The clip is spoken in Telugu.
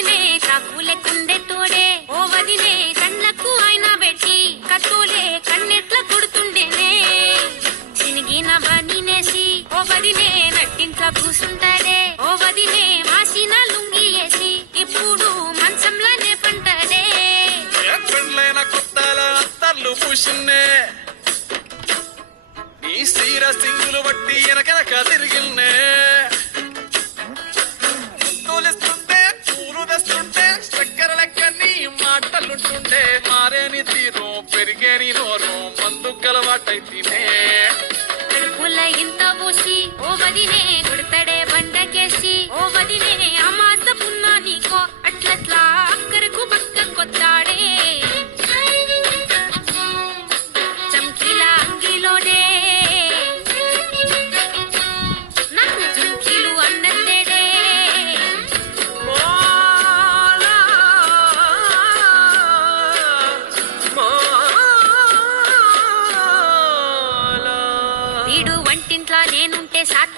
వదినే చాకులెక్కుండే తోడే ఓ వదినే కళ్ళకు ఆయన పెట్టి కత్తోలే కన్నెట్ల కొడుతుండేనే చినిగిన బనీనేసి ఓ వదినే నట్టింట్ల కూసుంటాడే ఓ వదినే మాసిన లుంగి వేసి ఇప్పుడు మంచంలోనే పంటాడే పెండ్లైన కొత్తల అత్తర్లు పూసిన్నే నీ స్థిర సింగులు బట్టి వెనకనక తిరిగిల్నే తోలిస్తుంటే పూలు తెస్తుంటే చక్కెర లెక్క నీ మాటలుంటుండే మారేని తీరు పెరిగేని నోరు మందు గలవాటైతేనే కడుపుల ఇంత పోసి ఓ వదినే కొడతాడే బండకేసి ఓ వదినే అమాసపున్నా నీకో అట్లట్లా అక్కరకు పక్క కొత్తాడే చంకీల అంగిలోడే నాకు జుంకీలు అన్నదేడే వీడు వంటింట్లా నేనుంటే సాట్